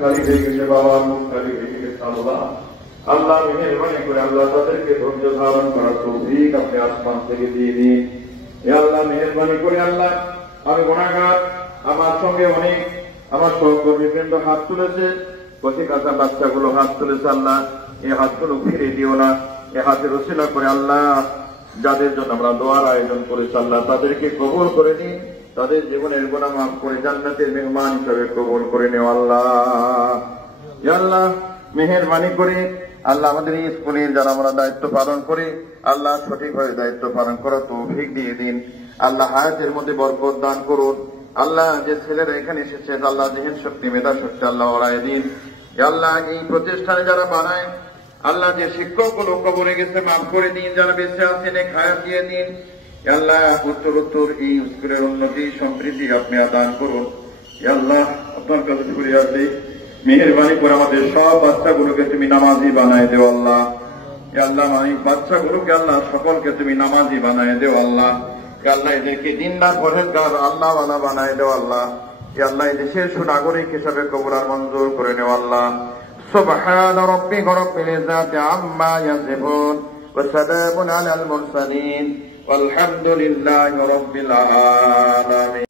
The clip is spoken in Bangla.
খালি হয়ে গেছে, বাবার মুখ খালি হয়ে গেছে। আল্লাহ আল্লাহ মেহেরবানি করে আল্লাহ তাদেরকে ধৈর্য ধারণ করার তৌফিক আপনি আসমান থেকে দিয়ে দিন। আল্লাহ মেহেরবানি করে আল্লাহ, আমি গুনাহগার, আমার সঙ্গে অনেক আমার সহকর্মীবৃন্দ হাত তুলেছে, কচি কাঁচা বাচ্চাগুলো হাত তুলেছে। আল্লাহ এই হাতগুলো ফিরে দিও না, এই হাতের ওসিলা করে আল্লাহ যাদের জন্য আমরা দোয়ার আয়োজন করেছি আল্লাহ তাদেরকে কবুল করে নিন, তাদের জীবনের গুনাহ মাফ করে জান্নাতের মেহমান হিসেবে কবুল করে নিও আল্লাহ। আল্লাহ মেহেরবানি করে আল্লাহ আমাদের এই স্কুলের যারা আমরা দায়িত্ব পালন করি আল্লাহ সঠিকভাবে দায়িত্ব পালন করার তৌফিক দিয়ে দিন। আল্লাহ হায়াতের মধ্যে বরকত দান করুন। আল্লাহ যে ছেলেরা এখানে এসেছে আল্লাহ জেহেন শক্তি মেধা শক্তি আল্লাহ ওড়ায় দিন। আল্লাহ এই প্রতিষ্ঠানে যারা বানায় আল্লাহ যে শিক্ষকগুলো কবরে গেছে মাফ করে দিন, যারা বেঁচে আছেন এক হায়াত দিয়ে দিন। আল্লাহ উত্তর উত্তর এই স্কুলের উন্নতি সমৃদ্ধি আপনি দান করুন। আল্লাহ আপনার কাছে ঘুরে আসে মেহেরবানি করে আমাদের সব বাচ্চাগুলোকে তুমি নামাজি বানায় দেও আল্লাহ। আল্লাহ বাচ্চাগুলোকে আল্লাহ সকলকে তুমি নামাজি বানায় দেও আল্লাহ। আল্লাহ এদেরকে দিনদার পরহেজগার আল্লাহ ওয়ালা বানায় দেও আল্লাহ। আল্লাহ দেশের সুনাগরিক হিসাবে কবুল আর মঞ্জুর করে নেও আল্লাহ। সুবহান রাব্বিকা রাব্বিল ইজ্জাতি আম্মা ইয়াসিফুন ওয়া সালামুন আলাল মুরসালিন ওয়ালহামদুলিল্লাহি রাব্বিল আলামিন।